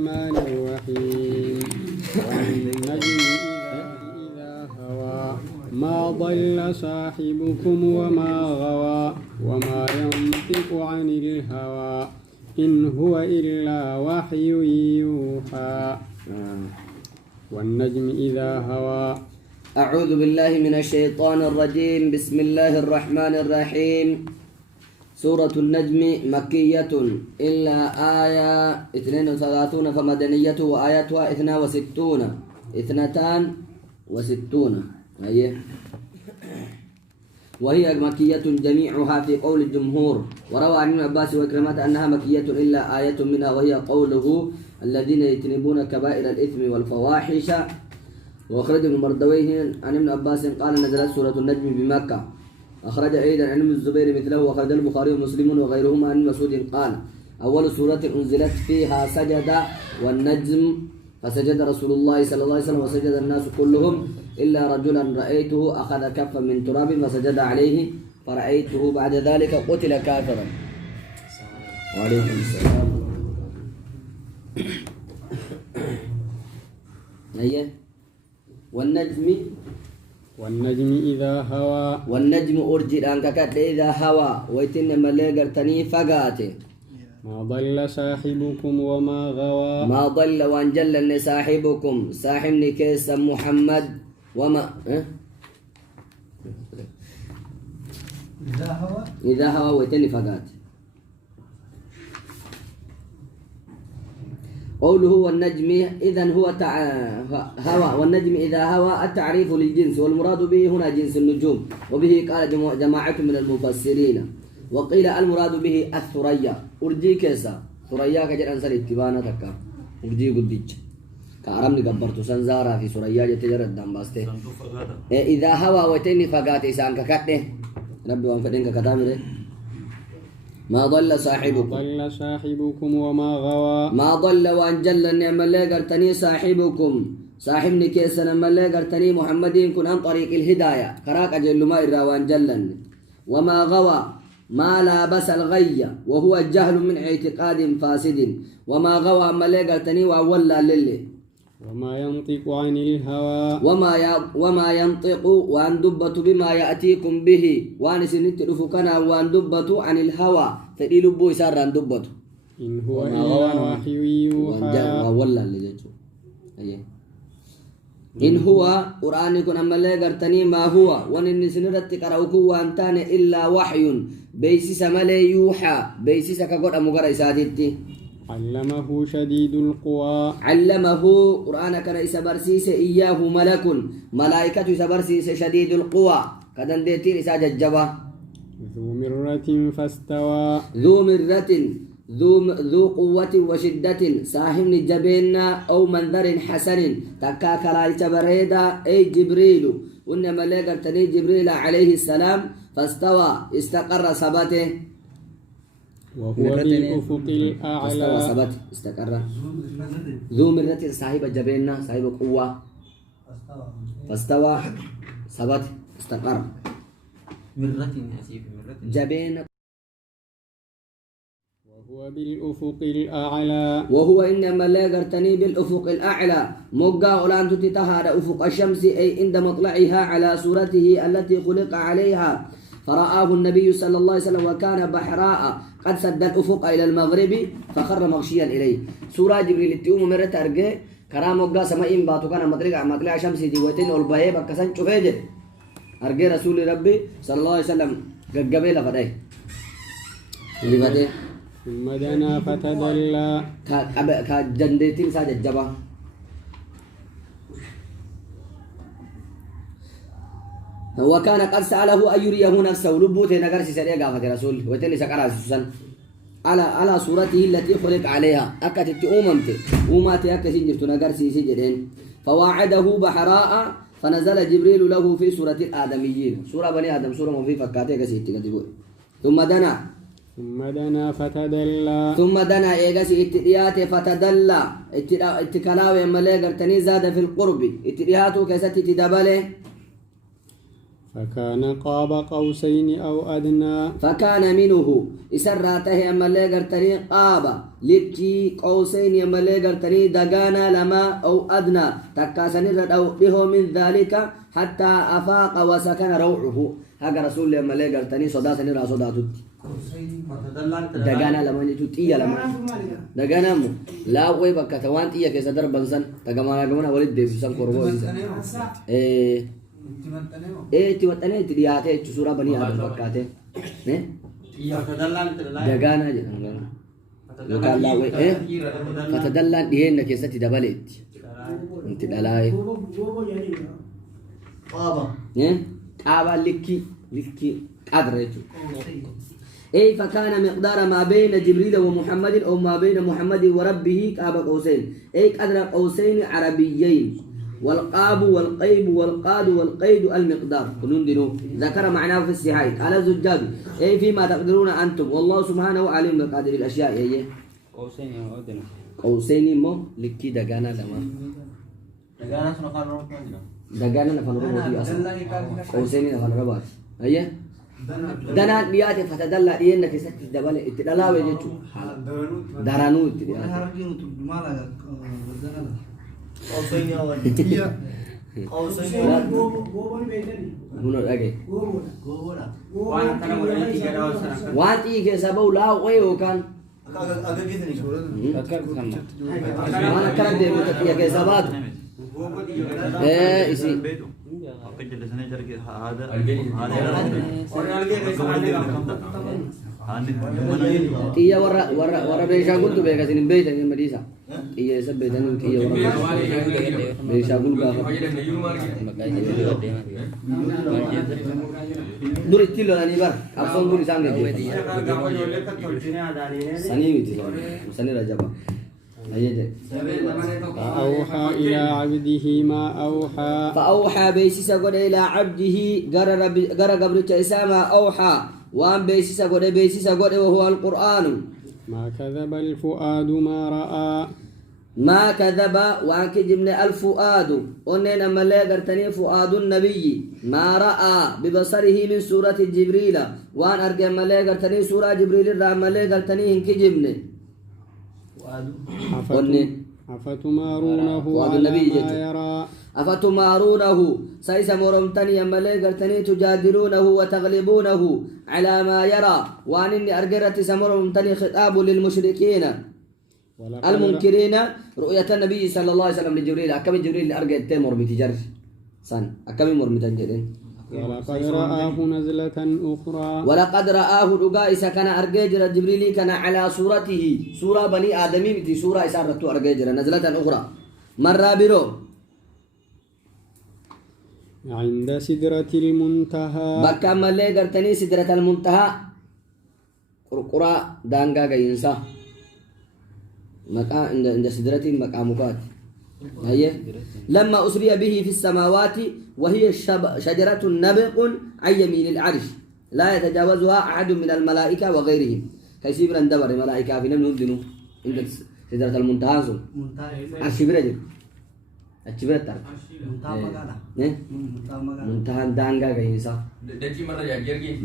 الرحمن الرحيم والنجم إذا هوى ما ضل صاحبكم وما غوى وما ينطق عن الهوى إن هو إلا وحي يوحى والنجم إذا هوى. أعوذ بالله من الشيطان الرجيم. بسم الله الرحمن الرحيم. سورة النجم مكية إلا آية 32 فمدنية وآياتها 62 أيه. وهي مكية جميعها في قول الجمهور. وروى عن ابن عباس وكرمة أنها مكية إلا آية منها وهي قوله الذين يجتنبون كبائر الإثم والفواحش. وأخرج ابن مردويه عن ابن عباس قال نزلت سورة النجم بمكة. أخرج أيضا عن ابن الزبير مثله. وأخرج البخاري ومسلم وغيرهما عن مسعود قال أول سورة أنزلت فيها سجد والنجم فسجد رسول الله صلى الله عليه وسلم وسجد الناس كلهم إلا رجلا رأيته أخذ كفا من تراب فسجد عليه فرأيته بعد ذلك قتل كافرا. وعليكم السلام. أيه. والنجم إذا هوى والنجم أرجل أنك كتل إذا هوى ويتن مليقر تني فقاته ما ضل صاحبكم وما غوى ما ضل وانجل صاحبكم صاحبني كيس محمد وما إذا هوى ويتن فقاته. قوله والنجم إذن هو هوى والنجم إذا هوى التعريف للجنس والمراد به هنا جنس النجوم وبه قال جماعة من المفسرين. وقيل المراد به الثريا أرجي كيسا ثريا كجر أنسان اتبانا تكا أرجي قدج كأرمني قبرت سنزارا في ثريا جتجر الدم باسته إذا هوى وتني فقات إسان ككته ربي وانفدين ككتامره. ما ضل صاحبكم وما غوى ما ضل وانجل النعم اللي قرتني صاحبكم صاحبني كيسا نعم اللي قرتني محمدين كن عن طريق الهداية كراك أجل ما إرى وانجلن. وما غوى ما لابس الغي وهو الجهل من اعتقاد فاسد. وما غوى ما اللي قرتني وأولا للي. وما ينطق عن الهوى وما ينطق وان دبت بما يأتيكم به وان سنت رفقنا وان دبت عن الهوى فدي لبو يسار ان دبت إن هو إلا وحي يوحى ولا اللي جاتو إن هو قرآن يكون أما اللي قرتني ما هو وان سنرت قرأوك وان تان إلا وحي بيسيس ملي يوحى بيسيس كقول أمغر إسادتي. علمه شديد القوى علمه قرآن كان إسابرسيس إياه ملك ملائكة إسابرسيس شديد القوى كدن ديتين إساج الجبا ذو مرة فاستوى ذو قوة وشدة ساهم جبين أو منظر حسن تكاك لا بريدا أي جبريل وإنما لقرتني جبريل عليه السلام فاستوى استقر ثبته وهو بالأفق الأعلى ثبت استقر ذو مرة صاحب جبينة صاحب قوة فاستوى ثبت استقر جبينة وهو بالأفق الأعلى وهو إنما لا قرتني بالأفق الأعلى مقا أولانت تتهاد أفق الشمس أي عند مطلعها على صورته التي خلق عليها فرآه النبي صلى الله عليه وسلم وكان بحراء قد سد الأفق إلى المغرب فخر مغشيا إليه. سورة جبريل التيوم مرة أرجع كرام وقا سماء باتو كان مطلع شمس ديوتين والبهيب كسان شوفيجر أرجع رسول ربي صلى الله عليه وسلم قبل فده اللي بده ثم دنا فتدلى كجندتين ساجد جبا. وكان قد سأله أن يريه نفسه لبوته نقر سيسرية قافة رسول ويتني سكرها سوسن على صورته التي خلق عليها أكتت أمتي أكتت جرت نقر سيسجدين فواعده بحراء فنزل جبريل له في سورة الآدميين سورة بني آدم سورة مفي فكاتي كسيتي كتبوه ثم دنا إيغاسي اتديات فتدلى اتكلاوي ملي قرتني زاد في القرب اتدياتو كيست تدبله فكان قاب قوسين أو أدنى. فكان منه إسراته أما اللي قرتني قابا لكي قوسين أما اللي قرتني دقانا لما أو أدنى تكاسني أو به من ذلك حتى أفاق وسكن روعه. هذا رسول الله أما اللي قرتني صداتني را صداتت دقانا لما نتوتيا لما دقانا مو لا وي بكا توانت إيا كيسا دربنسان تقامانا قمنا ولد دي سان قربو تيوتاني تدياتي سورة بني آدم بكاتي دقانا جنا وقال لا وي فتدلان ديهن كيسا تدبلت انت دلاي قابا لكي قدرته فكان مقدار ما بين جبريل ومحمد أو ما بين محمد وربه قاب قوسين قدر قوسين عربيين والقاب والقيب والقاد والقيد المقدار كنون دينو ذكر معناه في الصحيح قال الزجاج فيما تقدرون أنتم والله سبحانه عليم بقدر الأشياء قوسين مو لكي دقانا لما دقانا نفن ربوتي أصلا قوسين نفن ربات دنا دياتي فتدلى دينك ست دبل اتدلاوي جچو درانو اتدلاوي وانتي ke sabau la wayo kan mana kan de ya ke sabat isi iya warra beeshagul tu beeka sinin beeytan in madisa iya isa beeytan iya warra beeshagul gaafa dur ittilo ani bar abson dur isaan de sani miti sani rajaba فأوحى إلى عبده ما أوحى. فأوحى بيسيسا قد إلى عبده قرى قبرت إساما أوحى وأن بيسيسا قد وهو القرآن. ما كذب الفؤاد ما رأى. ما كذب وأن كجبنا الفؤاد أننا ملا قرتني فؤاد النبي ما رأى ببصره من سورة جبريل وأن أرجع ملا قرتني سورة جبريل را ملا قرتني إن كجبنا أفتمارونه على ما يرى. أفتمارونه سيس مرمتني أمالي قرتني تجادلونه وتغلبونه على ما يرى وأن إني أرقرت سمرمتني خطاب للمشركين المنكرين رؤية النبي صلى الله عليه وسلم لجبريل أكمل جبريل أرقى تيمور بتجر سن أكمل مر متنجرين ولقد رآه نزلة أخرى. ولقد رآه رقائس كان أرججر جبريل كان على صورته سورة بني آدمي متي سورة إسارة أرججر نزلة أخرى مرة برو عند سدرة المنتهى. بكا ملي قرتني سدرة المنتهى قرقرة دانغا جينسا مكان عند سدرة مقامات هي لما أسري به في السماوات وهي شجرة نبق عن يمين العرش لا يتجاوزها أحد من الملائكة وغيرهم كيسيبر اندبر الملائكة في نمن يبدنوا عند سدرة المنتهى عرش برجل الشبرة ترى منتهى دانغا كينسا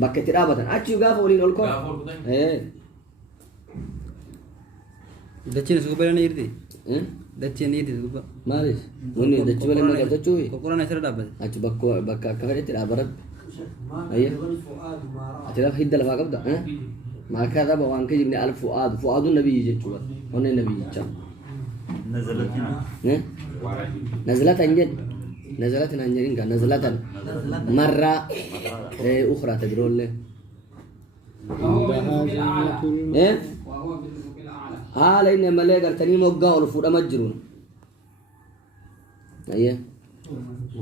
بكتير أبدا أشيو غافولين أولكو دچين سوبرنا يردي دچين يردي سوبر مالش وني دچي ولا ما دچوي كوكونا نسر دابد أشي بكا كفر ترى برد أيه أتلا خيد لفا قبضة ما كذا بوانك جبنا ألف فؤاد النبي يجتوا هون النبي يجتوا نزلت أنجرين كان نزلت مرة أخرى تدرون له لأن ملاك التنين وقع الفود مجرون أيه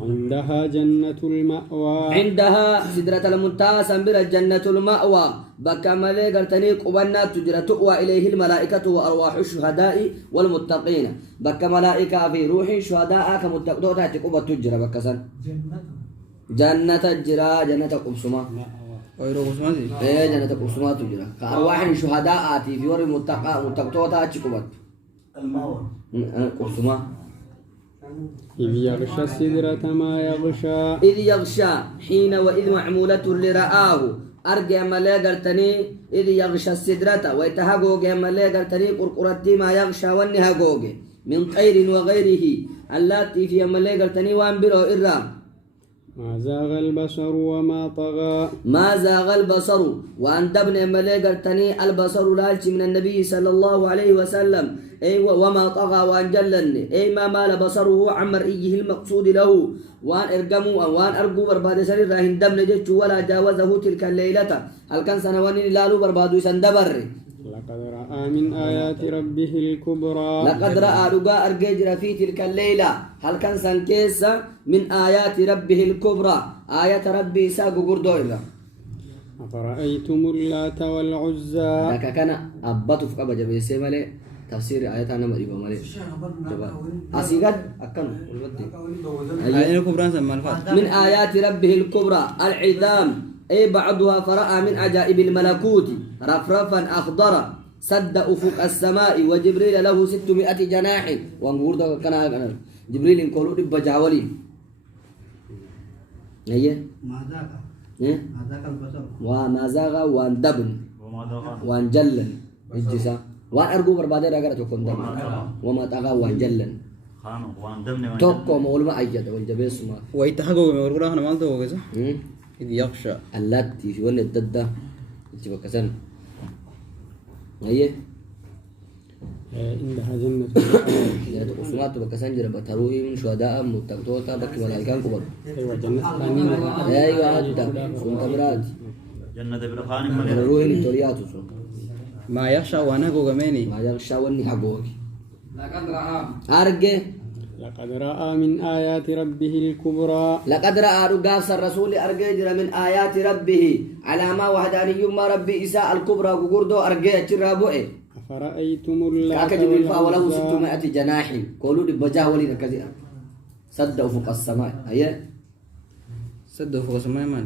عندها جنة المأوى. عندها سدرة المنتهى سنبر جنة المأوى بكى ملاك التنين قبنا تجرى تؤوى إليه الملائكة وأرواح الشهداء والمتقين بكى ملائكة في روح الشهداء كمتقدون تقوى تجرى بكى سن جنة الجرى جنة قبسمة جنة قبسمة تجرى كأرواح الشهداء آتي في ور متقدون تقوى المأوى قبسمة إذ يغشى السدرة ما يغشى إذ يغشى حين وإذ معمولة لرآه أرجع ملي قرتني إذ يغشى السدرة ويتهجوج ملي قرتني قرقرتي ما يغشى والنهجوج من طير وغيره اللاتي في ملي قرتني وانبرو إرام ما زاغ البصر وما طغى ما زاغ البصر وأن دبن ملي قرتني البصر لالش من النبي صلى الله عليه وسلم أي وما طغى وأن جلني أي ما مال بصره عن مرئيه المقصود له وأن ارقموا وأن أرقوا برباد سرير راهن دم نجتش ولا جاوزه تلك الليلة هل كان سنوان لالو بربادو سندبر لقد رأى من آيات ربه الكبرى لقد رأى رقاء أرقجر في تلك الليلة هل كان سنكيس من آيات ربه الكبرى آيات ربي ساق قردو إلا أفرأيتم اللات والعزى لك كان أبطف قبل جبه سيمالي تفسير آيات أنا مريبا مالي أسيقاد أكن أين الكبرى سمى الفات من آيات ربه الكبرى العظام أي بعضها فرأى من عجائب الملكوت رفرفا أخضر سد أفق السماء وجبريل له 600 جناح وانقور ده كان جبريل يقولوا رب جاولي أيه ما ذاك البصر وما زاغ وان دبن وان جلن الجسا وان أرجو بربادة رجعت تكون دم وما طغى وان جلن توكو مولما أيجاد والجبيس ما ويتهجوج من القرآن أنا ما أنت هو كذا إذ يغشى اللاتي في ون الددة تبقى كسن أيه عندها جنة يا تقسمات تبقى كسن جرب تروي من شهداء متقطوتا بك ملائكة كبر أيوة جنة ثانية أيوة هذا كنت براد جنة برخان تروي نتوريات ما يغشى وأنا جوجماني ما يغشى وني حقوق أرجع لقد رأى من آيات ربه الكبرى لقد رأى رقاص الرسول أرجع من آيات ربه على ما وحداني يوم ربي إساء الكبرى قردو أرجع ترابوه أفرأيتم اللات كاك جبريل فوله والعزى 600 جناح قولوا بجاه ولي كذا سد فوق السماء أيه سد فوق السماء مان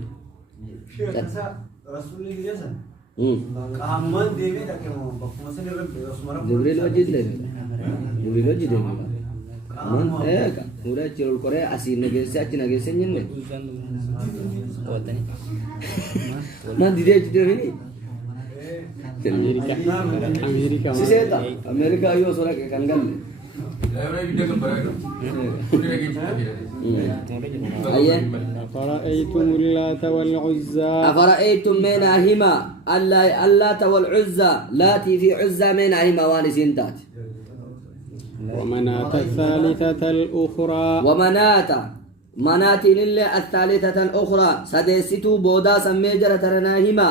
كمان ديمي لك بقوم سني ربي اسمه جبريل وجد له جبريل وجد له من إيه كا مورا تيرول كوري أسير نجسة أتي نجسة نجنة ما ديري تدري أمريكا سيسيتا أمريكا أيوة سورة كانغال أيه أفرأيتم اللات والعزى أفرأيتم مناهما اللات والعزى لاتي في عزى مناهما وانسين تات ومناة الثالثة الأخرى منات لله الثالثة الأخرى سديستو بودا سميجر ترناهما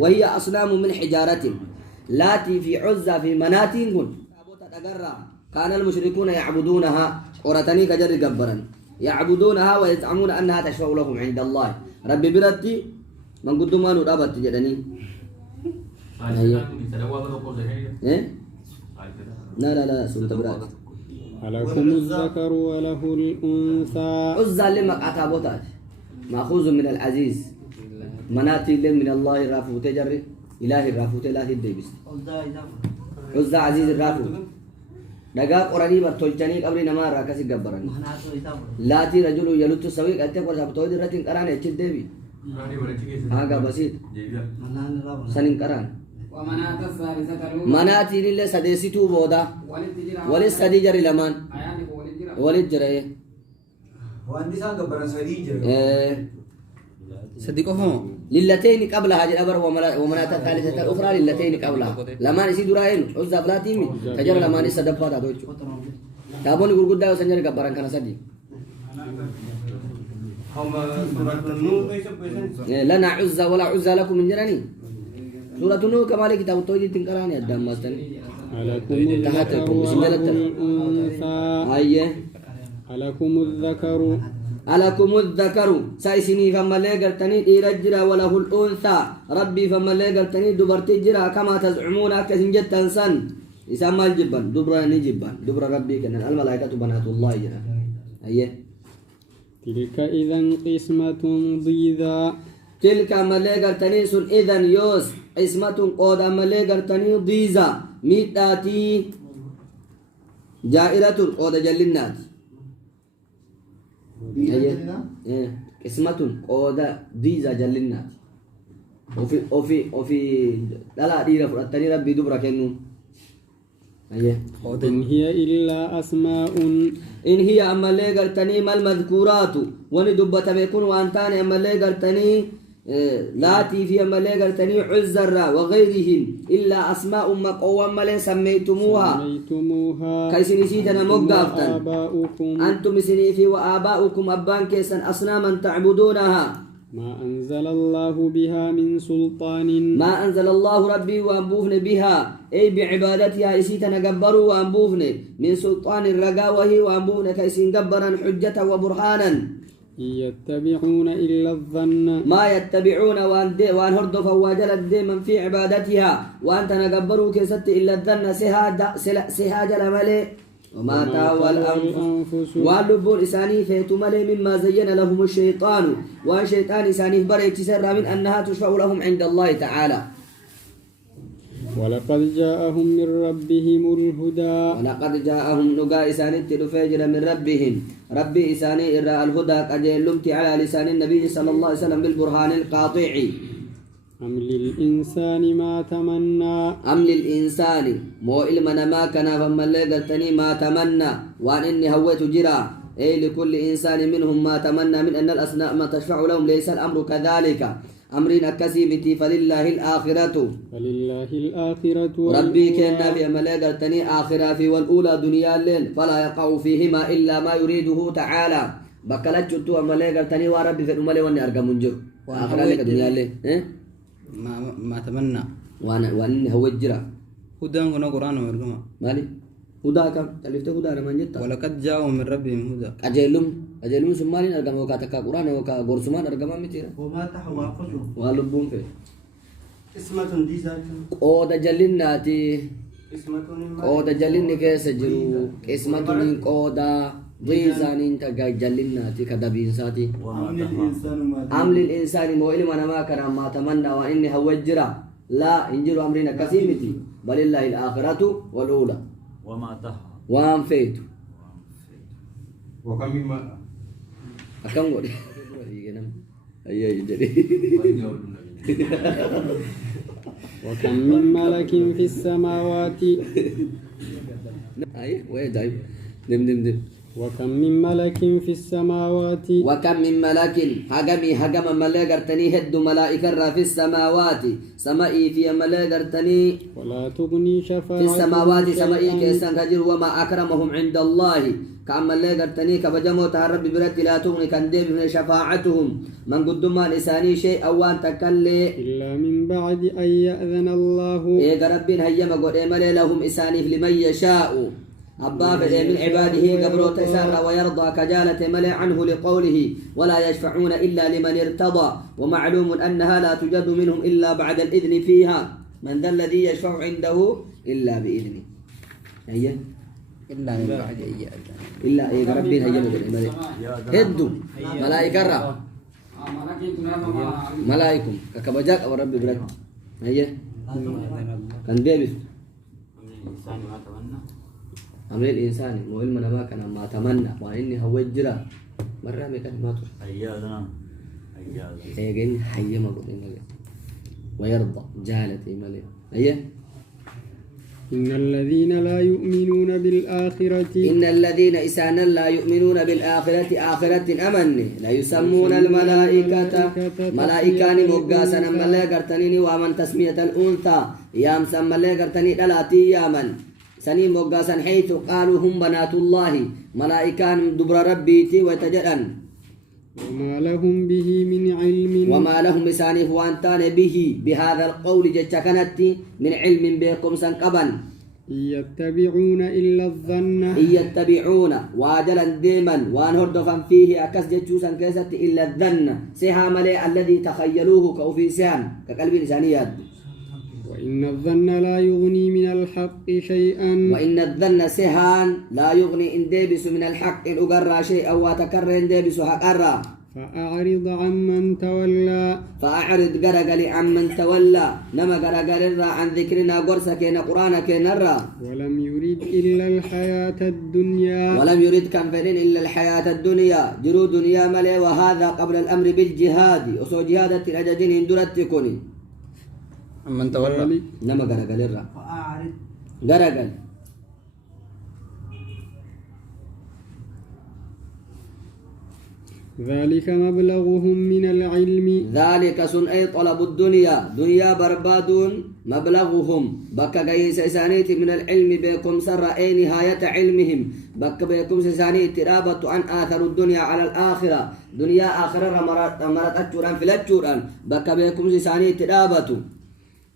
وهي أصنام من حجارة لاتي في عزى في منات كان المشركون يعبدونها قرتني كجر جبرا يعبدونها ويزعمون أنها تشفع لهم عند الله ربي برتي من قدما نرابط جدني إيه لا سنت برات ألكم الذكر وله الأنثى عزى لما أتابوتات مأخوذ من العزيز مناتي من الله الرافوت جري إله الرافوت لا تدبس عزى عزيز الرافوت دقاق قراني برتولجاني قبل نما راكسي قبران لاتي رجل يلوت سويق أتك ورسابتو دي رتين قران يتشد دبي هاقا بسيط سنين قران مناتي لله سديسيتو بودا ولس سدي جري لمان ولد جري وعندي سان قبران سريج صديقه هم للتين قبلها جبر ومنات الثالثة الأخرى للتين قبلها لما نسي دراين عزة فلاتيمي كجر لما نسي دفا دوچ تابوني غرغدا وسنجر قبران كان سدي لنا عزة ولا عزة لكم من جراني سورة النور كما لك كتاب التوحيد تنقراني الدم مستني ألكم تحتكم الذكر وسجلت والأنثى أيه ألكم الذكر ألكم الذكر سايسني فما لقرتني إيرجرا وله الأنثى ربي فما لقرتني دبرتي جرا كما تزعمون كسنجت تنسن يسمى الجبن دبر نجبن دبر ربي كان الملائكة بنات الله جرا أيه تلك إذا قسمة ضيذى تلك ملقرتني سن إذن يوس اسمة قود ملقرتني ضيزا ميتاتي جائرة قود جلنات قسمة قود ديزا جلنات وفي لا ديرا فرتني ربي دبرا كنو إن هي إلا أسماء إن هي أما اللي قرتني ما المذكورات وندبت بيكون وأنتاني أما اللي قرتني لاتي في أما اللي قرتني عزر وغيرهم إلا أسماء مقوم ما سميتموها كيسني سيدنا مقافتن أنتم سنيفي وآباؤكم أبان كيسا أصناما تعبدونها ما أنزل الله بها من سلطان ما أنزل الله ربي وأنبوفن بها أي بعبادتها إسيتنا قبروا وأنبوفن من سلطان الرقاوة وأنبوفن كيسين قبرا حجة وبرهانا يتبعون إلا الظن ما يتبعون وأن هردف وجلد ديما في عبادتها وأنت نقبروا كيست إلا الظن سهاج الأمل وما تهوى الأنفس واللبون إساني فيتملي مما زين لهم الشيطان وأن شيطان إساني بريك سر من أنها تشفع لهم عند الله تعالى ولقد جاءهم من ربهم الهدى ولقد جاءهم نقا إساني تلفجر من ربهم ربي إساني إرى الهدى قد يلمت على لسان النبي صلى الله عليه وسلم بالبرهان القاطع أم للإنسان ما تمنى أم للإنسان مو إلمنا ما كان فما اللي قلتني ما تمنى وأن إني هويت جرا أي لكل إنسان منهم ما تمنى من أن الأسماء ما تشفع لهم ليس الأمر كذلك أمرين كسيمتي فلله الآخرة ربي كنا في أما اللي قلتني آخرة في والأولى دنيا الليل فلا يقع فيهما إلا ما يريده تعالى بكلت جدو أما اللي قلتني وربي في الأمالي وأني أرقى منجر آخرة لك دنيا الليل ما تمنى وأن هو الجرا هدى كنا قرآن ورقما مالي هدى كم تلفت هدى لما جدت ولقد جاءهم من ربهم هدى أجلهم سمالي أرقم وكا قرآن وكا قرسمان أرقما متيرا وما تحوى قصر واللبون فيه اسمة دي ذات قود جلناتي اسمة قود جلن كيس جرو اسمة من قودا ضيزان تقا جلناتي كدبين ساتي عمل الإنسان مو إلما ما كان ما تمنى وإني هو الجرا لا إنجر أمرنا كسيمتي بل الله الآخرة والأولى وما تهوى وان فيت وكم مما أكم قول أي جري وكم من ملك في السماوات أي وين جايب دم وكم من ملك في السماوات وكم من ملك هجم ملاقرتني هد ملائكة في السماوات سمائي في ملاقرتني ولا تغني شفاعة في السماوات سمائي كيسان تجر وما أكرمهم عند الله كعم ملاقرتني كبجمو تعرب برد لا تغني كندب من شفاعتهم من قدم لساني شيء أوان تكلي إلا من بعد أن يأذن الله إيه ربين هيما قد إملي لهم إساني لمن يشاء أبا من عباده قبرو تسار ويرضى كجالة ملئ عنه لقوله ولا يشفعون إلا لمن ارتضى ومعلوم أنها لا تجد منهم إلا بعد الإذن فيها من ذا الذي يشفع عنده إلا بإذنه هيا إلا من بعد أن يأذن إلا إيه ربين هيا ملئ هدوا ملائكة را ملائكم ككبجاك أو ربي برد هيا كان ديبس الإنسان ما تمنى عمل الإنسان مو علم ما كان ما تمنى وإني هو الجرا مرة مكان ما تر أيادنا هيجين حي ما قلنا ملي ويرضى جالت ملي أيه إن الذين لا يؤمنون بالآخرة إن الذين إسانا لا يؤمنون بالآخرة آخرة أمني لا يسمون الملائكة ملائكان مقاسا ملا قرتني ومن تسمية الأنثى يام سم ملا قرتني دلاتي يامن سني مقاسا حيث قالوا هم بنات الله ملائكان دبر ربيتي وتجدن وما لهم به من علم وما لهم لسانه وانتان به بهذا القول جتكنت من علم بكم سنقبا يتبعون إلا الظن يتبعون واجلا ديما وان هردفا فيه أكس جتشوسا كيست إلا الظن سها ملئ الذي تخيلوه كوفي سهن كقلب إنسانيات وإن الظن لا يغني من الحق شيئا وإن الظن سهان لا يغني إن ديبس من الحق الأقرى شيئا وتكرر إن ديبس حقرى فأعرض عمن تولى فأعرض غرغلي عمن تولى نما غرغل عن ذكرنا قرسك قرآنك نرى ولم يرد إلا الحياة الدنيا ولم يرد كان فلين إلا الحياة الدنيا جرو دنيا ملي وهذا قبل الأمر بالجهاد وصو جهادة الأجدين اندرت تكوني من تولى نما غرغل فأعرض غرغل ذلك مبلغهم من العلم ذلك سن أي طلب الدنيا دنيا بربادون مبلغهم بك جيس سانيت من العلم بكم سر أي نهاية علمهم بك بكم سانيت رابط عن آثر الدنيا على الآخرة دنيا آخرة مرات أجوران في الأجوران بك بكم سانيت رابط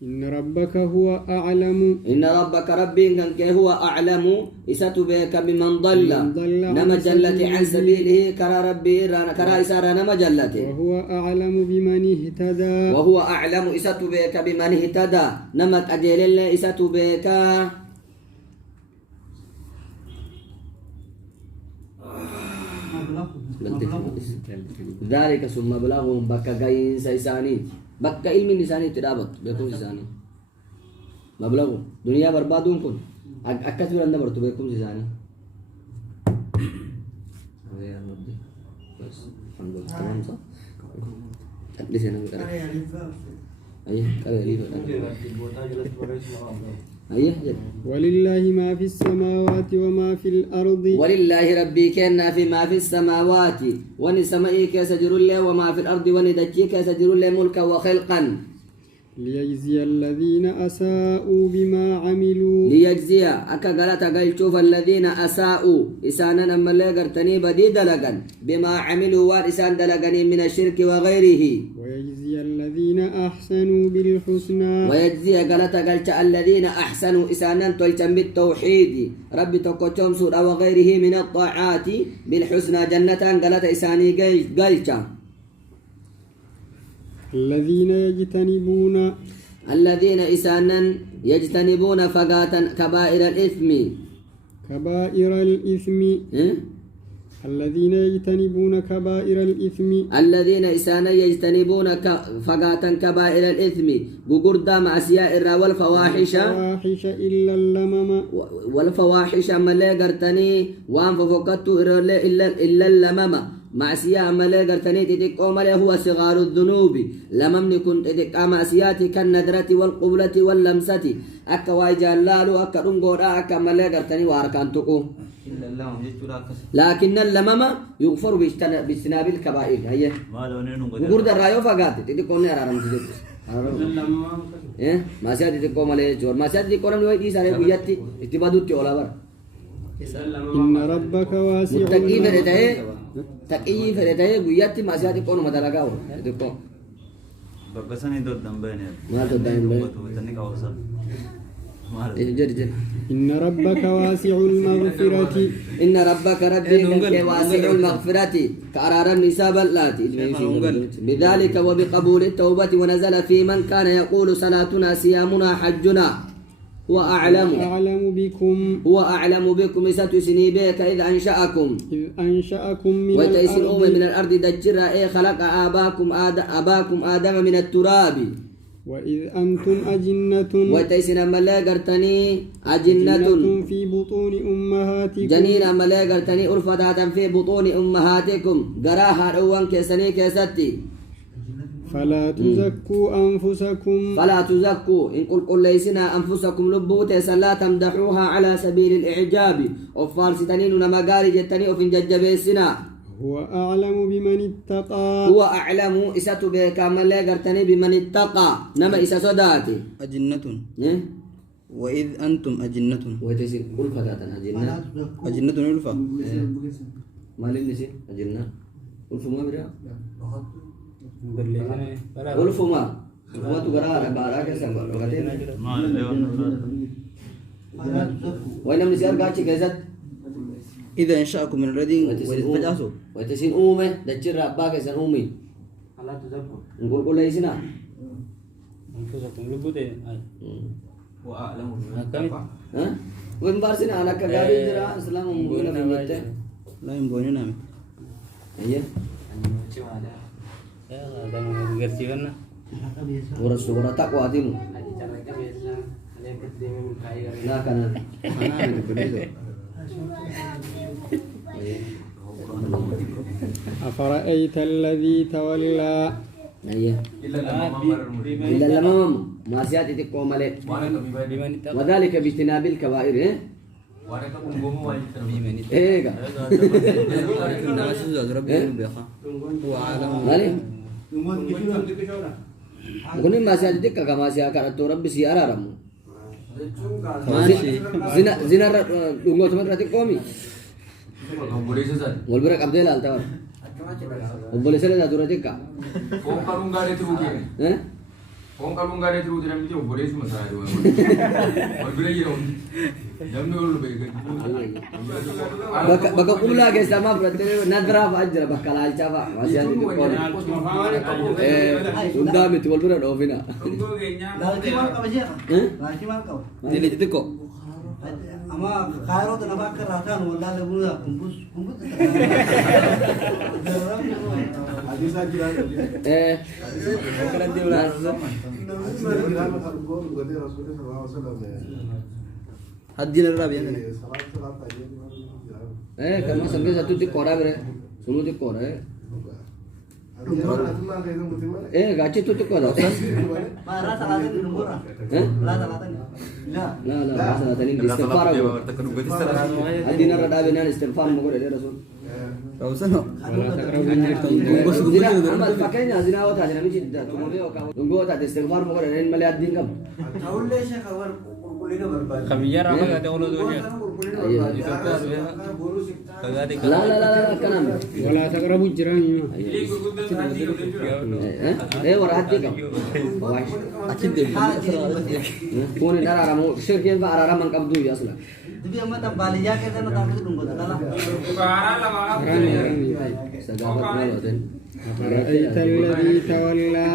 إن ربك هو أعلم إن ربك ربي كان هو أعلم إسات بك بمن ضل نما جلت عن سبيله كرى ربي كرى إسارة نما جلت وهو أعلم بمن اهتدى وهو أعلم إسات بك بمن اهتدى نما أجل الله إسات بك ذلك ثم بلغهم بك جاين سيساني بك علم لساني ترابط بكم لساني مبلغه دنيا بربادون كن أكثر أن برتو بكم لساني بس الحمد لله تمام صح لسه أنا بقرأ أيه كذا ليه أيه ولله ما في السماوات وما في الأرض ولله ربي كنا في ما في السماوات ونسمائي كسجر الله وما في الأرض وندجي كسجر الله ملكا وخلقا ليجزي الذين أساءوا بما عملوا ليجزي أكا غلطة قال شوف الذين أساءوا إسانا أما اللي قرتني بدي دلقا بما عملوا وإسان دلقني من الشرك وغيره ويجزي الذين أحسنوا بالحسنى ويجزي غلطة قال الذين أحسنوا إسانا تلتم بالتوحيد ربي تقوتهم سورة وغيره من الطاعات بالحسنى جنة غلطة إساني قلتا الذين إسانا يجتنبون فقاتا كبائر الإثم الذين يجتنبون كبائر الإثم الذين إسانا يجتنبون فقاتا كبائر الإثم قردام أسياء الرا والفواحش إلا اللمم والفواحش ملي قرتني وان ففقدت إلا اللمم معسيا ملي قرتني تتقو ملي هو صغار الذنوب لممني كنت تتقى معسياتي كالندرة والقبلة واللمسة أكا واجالالو أكا رنقورا أكا ملي قرتني واركان تقو لكن اللمم يغفر باجتناب الكبائر هي قرد الرايو فقات تتقو نير عرم تجد معسيا تتقو ملي جور معسيا تتقو نمي ويدي ساري بياتي اتبادو تيولا بر إن ربك واسع متقي فرده تقي فرده بياتي معسيا تتقو نمي دلقاو تتقو بقسني دو دنبيني ما تدنبين إن ربك واسع المغفرة إن ربك ربي واسع المغفرة كأرار النساب اللاتي بذلك وبقبول التوبة ونزل في من كان يقول صلاتنا صيامنا حجنا هو أعلم بكم ستسني بك إذ أنشأكم وتيسن من الأرض دجرا خلق أباكم آدم من التراب وإذ أنتم أجنة وتيسن ملا قرتني أجنة في بطون أمهاتكم جنين ملا قرتني أرفضات في بطون أمهاتكم قراها روان كيسني كيستي فلا تزكوا أنفسكم إن قل ليسنا أنفسكم لبوت لا تمدحوها على سبيل الإعجاب وفارستنين نمقاري جتني وفين ججبسنا هو أعلم بمن اتقى هو أعلم إساتو بك ملا قرتني بمن اتقى نما إسا صداتي أجنة وإذ أنتم أجنة وتيسن ألفة أجنة ألفة ما لنسي أجنة ألفة ما برا ألفة ما تقرأ بارا كسر ما لون وين نسير قاعد كذا إذا أنشأكم من الذي فجأته وتسين أمه دجر أباك سن أمي ألا تزكوا نقول كل يسنا أنفسكم لبوتي وأعلم ها وين بارسنا أنا كجاري جرا سلام مقولنا في بيته لا يمكن نعم أيه Garsiifannaa. Warra taqwaa timu. Nah kanan. أفرأيت الذي تولى Iya. Illa lamam maksiat itu kau malik. Wadalika bijtinabil kabair eh. Eh kan. الناس ربي يربيها هو عالم Malik. Kunin maksiat itu kagak maksiat karena tu Rabbi siara ramu. Zina dungo teman berarti komi. Walberak Abdel altar. Boleh saya dah turun cekak. Kong kalung gak ada terus kan? Eh? Kong kalung gak ada terus dalam itu boleh semua saya dua. Berbeda je dong. Jam dulu lebih kan. Baka pula guys sama berarti nadra apa aja bakal alca pak. Masih ada di pon. Undang itu walberak dovina. Lagi mal kau siapa? Lagi mal kau. Ini itu kok. Ama kairo tu nampak keratan, wala lebu dah kumpus. الدين الرابع يعني Kamu sampai satu tik kora ber, semua tik kora. Gaci tu tik kora. Marah salatan di nombor. Lah salatan. Lah, salatan ini istighfar aku. Adina rada benar istighfar mau ada Rasul. Rausan no Zina amal pakainya zina awat aja nami cinta. Tunggu tak istighfar mau ada ini melihat dingkam. Tahu le saya kawan kuliah berbat. Kamiya apa kata orang tuanya? La kanam. ولا تقربوا الجيران Warahati kau. أكيد ده Pun ini arah ramu, syirkin pak arah ramang kabdu ya asla. Tapi amat tambali ya kita nak tahu tu nombor tak lah. Sadapat malu ten. أفرأيت الذي تولى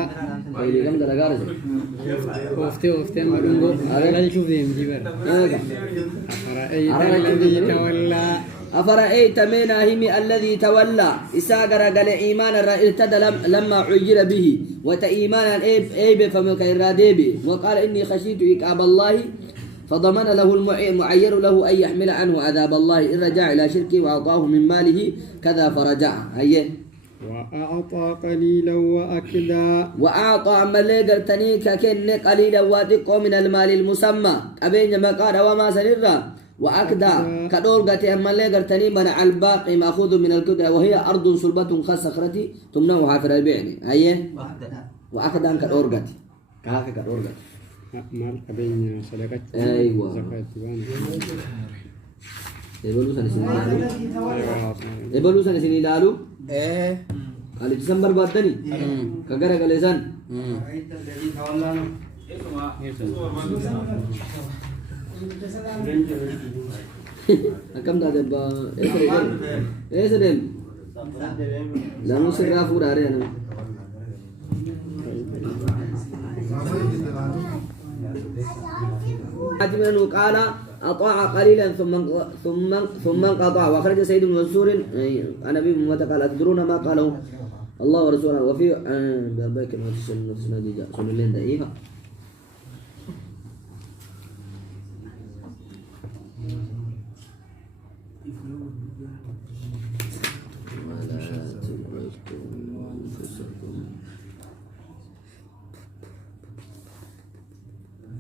Kali kamu dah lagar sih. وفتي ما دونغو لا يشوف ذي مجيبر أفرأيت الذي تولى أفرأيت من هم الذي تولى إساقر قال إيمان ارتدى لما عجل به وتإيمانا إيب فمك إراديبي وقال إني خشيت إكاب الله فضمن له المعير له أن يحمل عنه عذاب الله إن رجع إلى شركه وأعطاه من ماله كذا فرجع هيه وأعطى قليلا وأكدا وأعطى مليقر تنيك كن قليلا واتقو من المال المسمى أبين مقار وما سنرى وأكدا كدور مليقر تني منع الباقي مأخوذ من الكدرة وهي أرض صلبة خصخرتي تمنعها في البيع أيه وأكدا كدور قتي كهاك كدور قتي مال كبين صدقة أيوة. زكاة Ebalu sana sini lalu. Ebalu sana sini lalu. Kali Desember badan ni. Kagak kalesan. Akam dah ada sedem. Lalu serah pura ada na. Ajmanu qala أطاع قليلا ثم انقطع وأخرج سيد بن منصور عن أبي محمد قال أتدرون ما قاله الله ورسوله وفي بالبيك ما تسنى دي سنة لين دقيقة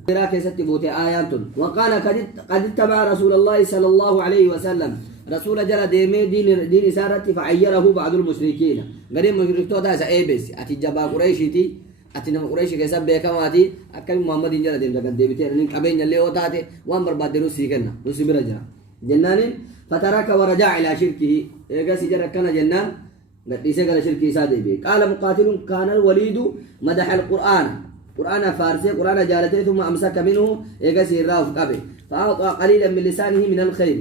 كيست بوتي آيات وقال قد اتبع رسول الله صلى الله عليه وسلم رسول جرى ديمي دين سارتي فعيره بعض المشركين قريب مشركتو تاسا ايبس اتي جبا قريشتي اتي نم قريش كيسا بيكماتي اكاي محمد جرى دين لقد ديبتي نين قبين اللي وتاتي وان برباد روسي كنا روسي برجع جنان فترك ورجع الى شركه ايغا سجر كنا جنان قد يسال شركي سادي قال مقاتل كان الوليد مدح القران قرآن فارسي قرآن جالته ثم أمسك منه يقسي الراف قبي فأعطى قليلا من لسانه من الخير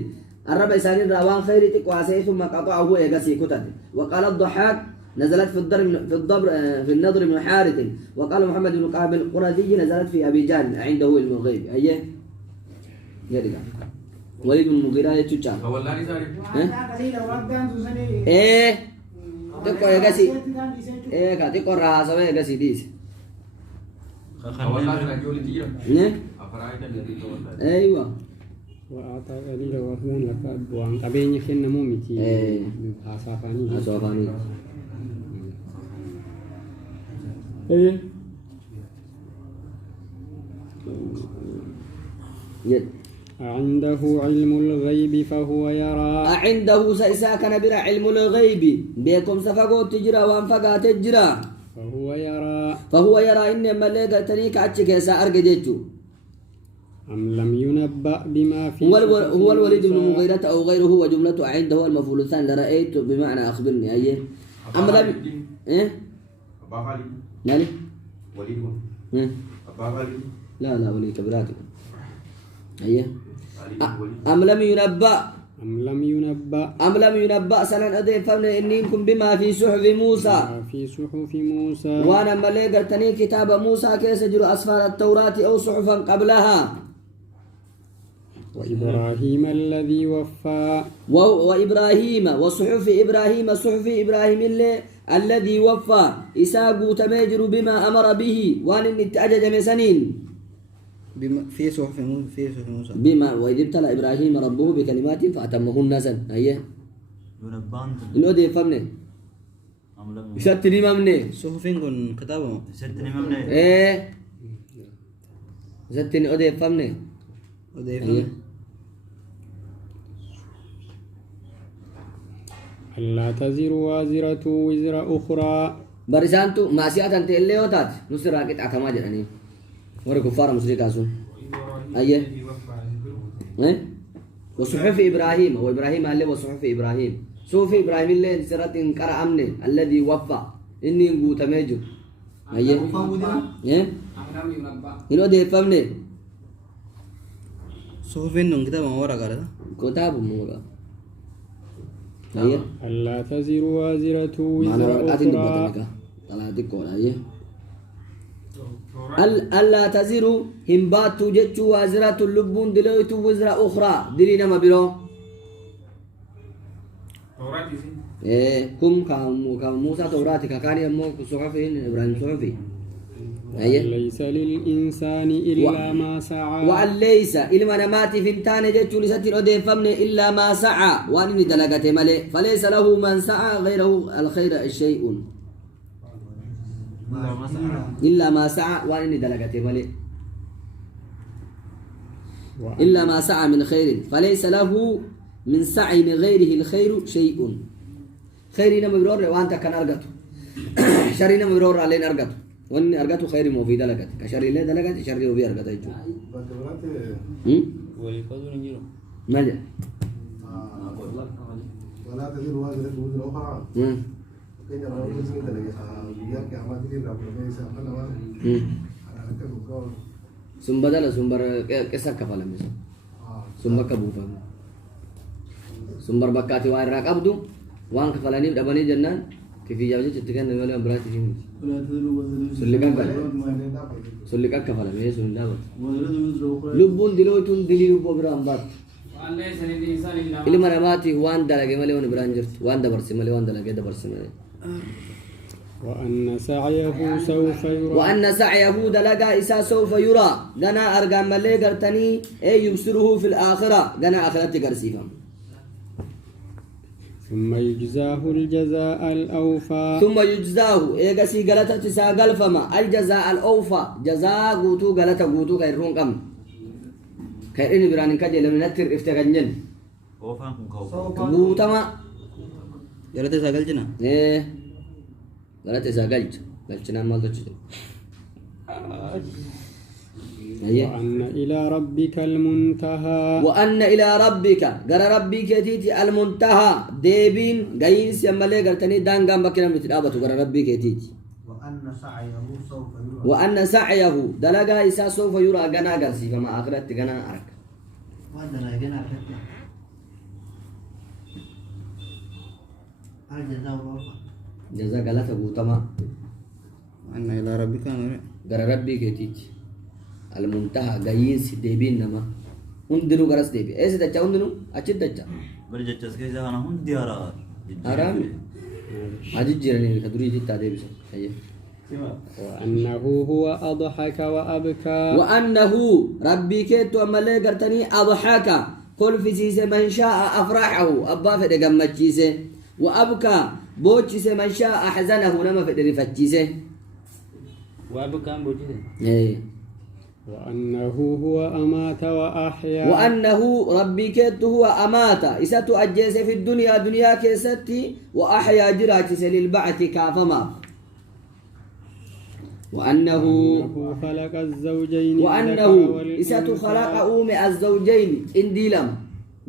الربع لسان الروان خير تقواسي ثم قطعه يقسي كتب وقال الضحاك نزلت في النضر من حارث وقال محمد بن كعب القرظي نزلت في أبي جان عنده علم الغيب أيه يرجع وليد بن المغيرة يتشجع والله ايه تقول يا قاسي إيه كاتي قرّها سوي قاسي ديس والله أنا جولي تيجي نه أفرائك الذي تولى أيوة وأعطى قليل وأخذان لك أبوان قبيني خن مومتي إيه. أصافاني أصوفاني إيه يد عنده علم الغيب فهو يرى عنده سيساك نبرا علم الغيب بكم سفقوا تجرى وانفقات تجرى فهو يرى إن ملك تنيك عتشك يسا أرقجيتو أم لم ينبأ بما في هو الوليد بن مغيرة أو غيره وجملته عنده المفعول الثاني لرأيت بمعنى أخبرني أيه أم لم إيه أبا خالد يعني وليد إيه؟ أبا خالد لا وليد كبراتي أيه خالد وليد أم لم ينبأ سنن أدين فمن إنكم بما في صحف موسى في صحف موسى وانا ملي قرتني كتاب موسى كيس يجر أسفار التوراة أو صحفا قبلها وإبراهيم الذي وفى وإبراهيم وصحف إبراهيم صحف إبراهيم الذي وفى إساقو تميجر بما أمر به وان نتأجج مسنين في صحف موسى بما وإذ ابتلى إبراهيم ربه بكلمات فأتمهن سن أيه ينبان إنه دي فمني شتني ممني صحف كن كتابه ستني ممني إيه شتني أدي فمني أيه ألا تزر وازرة وزر أخرى بارسانتو معصية أنت اللي وتات نصير راكت عتما جراني ورا كفار مشركا سو أيه إيه وصحف إبراهيم وإبراهيم اللي وصحف إبراهيم صحف إبراهيم اللي سرت إنكر أمنه الذي وفى إني نقول تميجو أيه إيه إنه ده فهمني صحف إنهم كتابه ورا كذا كتاب مورا أيه ألا تزر وازرة معنا وزر أتين أخرى دبتنيكا طلع تقول أيه ألا تزر همبات جتشو وازرة اللبون دلويت وزر أخرى دلينا ما بيرو توراة يسين إيه هم كم موسى توراة كاني أمو صحفين إبراهيم صحفي أيه ليس للإنسان إلا ما سعى وأن ليس إلما نماتي في امتان جتشو لستين أدين فمن إلا ما سعى وأنني دلقت ملي فليس له من سعى غيره الخير شيء إلا ما سعى وأنني دلقت ملي إلا ما سعى من خير فليس له من سعي من غيره الخير شيء خيرنا مبرور وأنت كان أرقته شرنا مبرور علينا أرقته وأني أرقته خير مفيد لقت كشر اللي دلقت شر وبي أرقته يجوا وليفضل نجيرو ماذا ولا تزر وازرة وزر أخرى كي يرى رجل دلقة بيار كأمات لي رب ربي سأفنى وان على كذا قول سنبدل سنبر كسر كفاله مثلا سنبر كبوفا سنبر بكاتي وان راك أبدو وان كفالاني بدباني جنان كيف يجاوز تتكلم نقول يوم برات فيهم سلكا كفاله ميه سندا لبون دلويتون دلي لبو برام بات إلما نماتي وان دلقي مالي وان برانجرت وان دبرسي مالي وان دلقي دبرسي مالي وأن سعيه سوف يرى وأن سعيه دلقا إسا سوف يرى دنا أرقام مالي قرتني أي يبصره في الآخرة دنا آخرتي قرسيفا ثم يجزاه الجزاء الأوفى ثم يجزاه إيقاسي غلطة تسا غلفما الجزاء الأوفى جزاء غوتو غلطة غوتو خيرون قم خيرين برانين كجي لمن نتر افتغنجن وفان غوتما جرت ساقل جنا إيه غلطة تسا غلط غلطنا مال تجد وأن إلى ربك المنتهى وأن إلى ربك غير ربك يتيتي المنتهى ديبين غين سيمالي غرتني دانغام بكنا متدابتو غير ربك يتيتي وأن سعيه دلقا إسا سوف يرى غنا غرسي فما آخرت غنا أرك جزا غلطة غوتما أن إلى ربك غير ربك يتيتي المنتهى غين سيدبين نما هندنو غرس ديبي ايش دچا هندنو اچ دچا برجت كيسا انا هم ديارا آرام عجيب جيراني كدوري جت تعدي بس أيه وأنه هو أضحك وأبكى وأنه ربي كيتو أما اللي قرتني أضحك قل في سيسي من شاء أفرحه أبا في دقمت جيسي وأبكى بوتشيسي من شاء أحزنه نما في درفت جيسي وأبو كان بوجيه إيه وأنه هو أمات وأحيا وأنه ربي كيت هو أمات إساتو أجيس في الدنيا دنيا كيستي وأحيا جراتيس للبعث كافما وأنه خلق الزوجين وأنه الذكر والأنثى. إساتو خلق أومي الزوجين إنديلم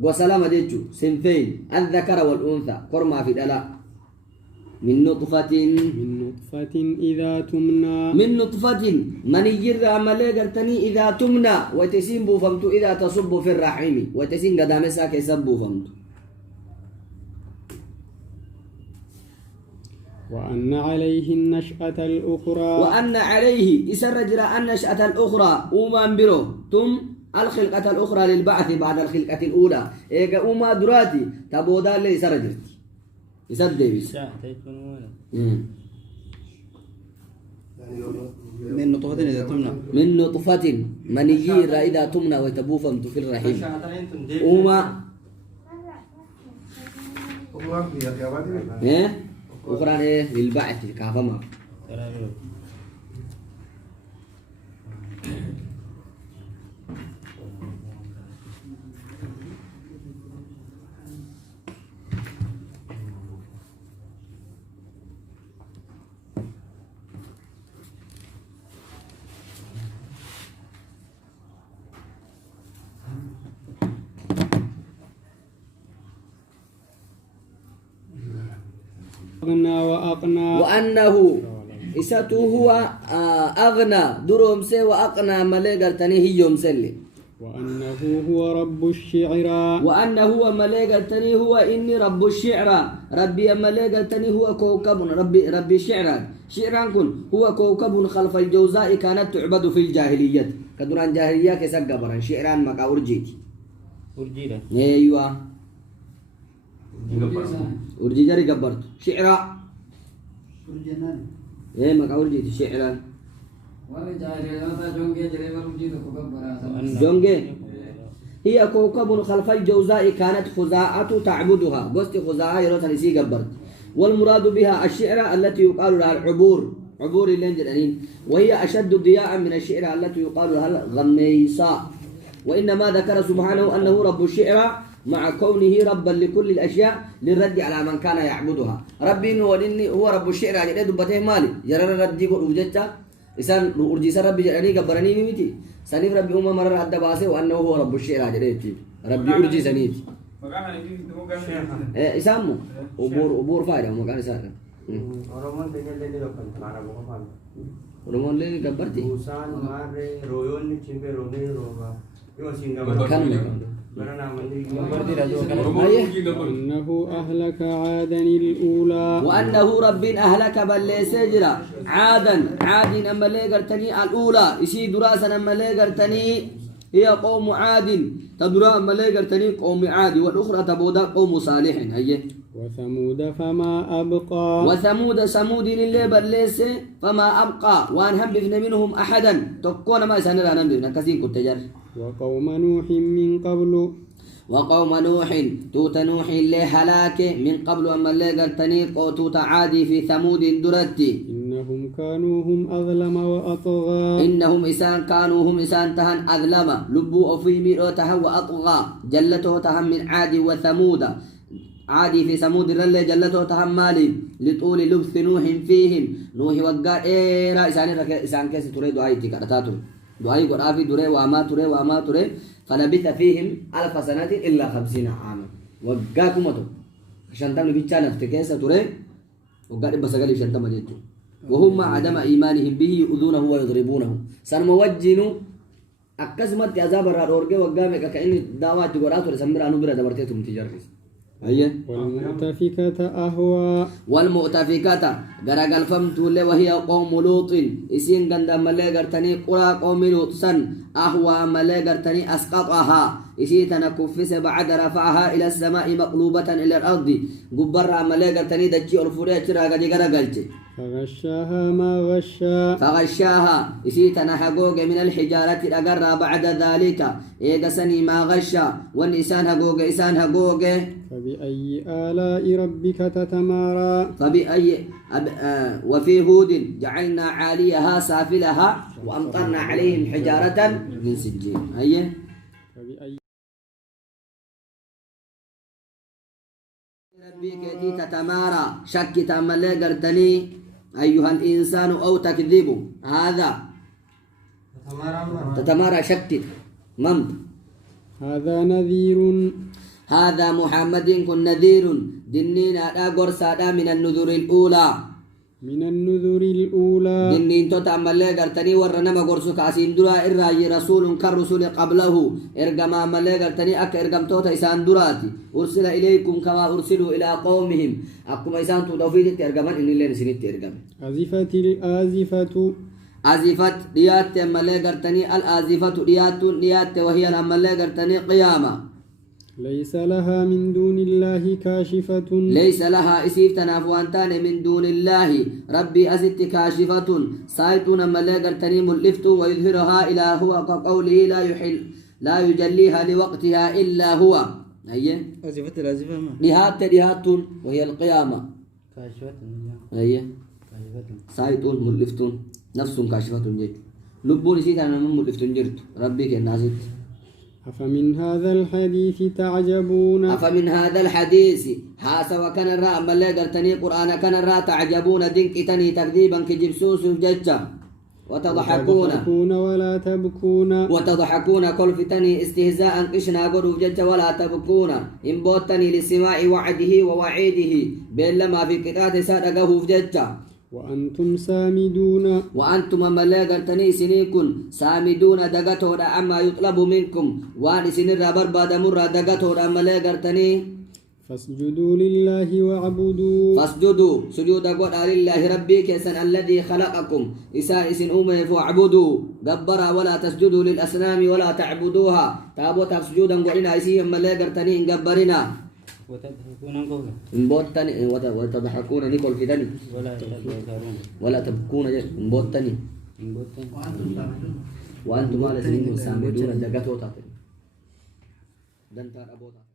وسلام ديتشو سنفين الذكر والأنثى قرما في الألاء من نطفة إذا تمنى من نطفة من يجر عملي قرتني إذا تمنى وتسين بوفمت إذا تصب في الرحم وتسين قدامسا كيسب بوفمت وأن عليه النشأة الأخرى وأن عليه إسر جرى النشأة الأخرى أوما برو ثم الخلقة الأخرى للبعث بعد الخلقة الأولى إيجا أوما دراتي تبودا اللي إسر جرتي إسر ديويس ساعة تكون ولا من نطفة إذا تمنى من نطفة من يجر إذا تمنى وتبوفمت في الرحم أوما إيه أخرى إيه للبعث كافما ترى أغنى وأقنى وأنه إساته هو أغنى دروم سي وأقنى ملي قرتني هي يوم سلي وأنه هو رب الشعرى وأنه هو ملي قرتني هو إني رب الشعرى ربي ملي قرتني هو كوكب ربي شعرى شعران كن هو كوكب خلف الجوزاء كانت تعبد في الجاهلية كدران جاهلية كسق قبران شعران مكا أرجيتي ورجيلة أيوة أرجي جاري قبرت شعرا إيه مكا أرجيتي شعران جونجي هي كوكب خلف الجوزاء كانت خزاعة تعبدها قصت خزاعة يروت نسي قبرت والمراد بها الشعرة التي يقال لها العبور عبور اللينجلين وهي أشد ضياء من الشعرة التي يقال لها الغميصاء وإنما ذكر سبحانه أنه رب الشعرى مع كونه ربا لكل الأشياء للرد على من كان يعبدها ربي هو رب الشعرى يعني دبته مالي جرر ردي وجدت إسان أرجي سر ربي جراني قبرني ميتي سنيف ربي أمم مرر عد باسه وأنه هو رب الشعرى جريتي ربي أرجي سنيتي إسامه أبور فايدة مكان سارة ورمون لين قبرتي وأنه أهلك عادا الأولى وأنه رب أهلك بل سجرا عادا عاد أما لي قرتني الأولى إشي دراسا أما لي قرتني هي قوم عاد تدرا أما لي قرتني قوم عاد والأخرى تبودا قوم صالح هي وثمود فما أبقى وثمود للي بليس فما أبقى وأن هبفنا منهم أحدا تكون ما سنرى نبفنا كثير كنت جر وقوم نوح من قبل وقوم نوح توت نوح اللي هلاك من قبل أما اللي قرتني توت عادي في ثمود درتي إنهم كانوا هم أظلم وأطغى إنهم إسان كانوا هم إسان تهن أظلم لبوا في مئته وأطغى جلته تهم من عادي وثمود عادي في ثمود رلي جلته تهم مالي لطول لبث نوح فيهم نوح وقال إيرا إسان كيس تري دعايتي كارتاتو دعاي قرافي دري وما تري فلبث فيهم 1000 سنة إلا 50 عاما وقاكم أتو عشان تمني بيتشا نفتكيسة تري وقال بس قال عشان تمجيتو وهم مع عدم إيمانهم به يؤذونه ويضربونه سنموجنوا أكزمت عذاب الرورجة وقامك كأني دعوات جورات ورسمير أنو برا دبرتهم تجارس أيه والمؤتفكة أهوى والمؤتفكة غرقل فمت وهي قوم لوط إسين غند ملي غرتني قرى قوم لوط سن أهوى ملي غرتني أسقطها إسيتنا كفس بعد رفعها إلى السماء مقلوبة إلى الأرض قبرها ملاقة تنيدتشي أرفوريا تراغا جيغا قلتي فغشاها ما غشا فغشاها إسيتنا حقوق من الحجارة الأقرى بعد ذلك إيقسني ما غشا والنسان حقوق إسان حقوق فبأي آلاء ربك تتمارى وفي هود جعلنا عاليها سافلها وأمطرنا عليهم حجارة من سجين هيا فبأي ربك تتمارى شك تملي قرتني أيها الإنسان أو تكذب هذا تتمارى شك ممت هذا نذير هذا محمد كن نذير دنين أداغر سادا من النذور الأولى من النذر الأولى دنين تتعمل قرتني ورنما قرسو كاسين درا إرهي رسول كالرسول قبله إرقما عمل قرتني أك إرقم توتا إسان دراتي أرسل إليكم كما أرسلوا إلى قومهم أكما إسان تودوفيت إرقما إن اللي نسينيت إرقم أزفت الآزفة أزفت ديات عمل قرتني الآزفة ديات وهي عمل قرتني قيامة ليس لها من دون الله كاشفة ليس لها اسيف تنافوانتان من دون الله ربي أزت كاشفة سايتون ملاقرتني ملفت ويظهرها إلى هو كقوله لا يجليها لوقتها إلا هو أيه أزفت الأزفة ما دهات وهي القيامة كاشفة أيه كاشفة سايتون ملفتون نفس كاشفة جيت لبون سيتنا من ملفتون جرت ربي كنازت أفمن هذا الحديث تعجبون أفمن هذا الحديث حاسا وكان الراء ملي قرتني قرآن كان الراء تعجبون دنكتني تكذيبا كجبسوس ججا وتضحكون ولا تبكون وتضحكون كل فتني استهزاء قشنا قروا ججا ولا تبكون إن بوتني لسماع وعده ووعيده بين لما في قطعة صدقه ججا وأنتم سامدون وأنتم ملي قرتني سنيكن سامدون دقتو أما يطلب منكم وان سنر برباد مرة دقتو ملي قرتني فاسجدوا لله واعبدوا فاسجدوا سجود قد لله ربي كيسن الذي خلقكم إسان أمي فاعبدوا قبرا ولا تسجدوا للأسنام ولا تعبدوها تابوتا سجودا قعنا إسيهم ملي قرتني إن قبرنا وتضحكون قولا انبوتني وتضحكون نيكول في دني ولا تبكون انبوتني وأنتم على سنين سامدون دقتو تاتي دنتار أبوتا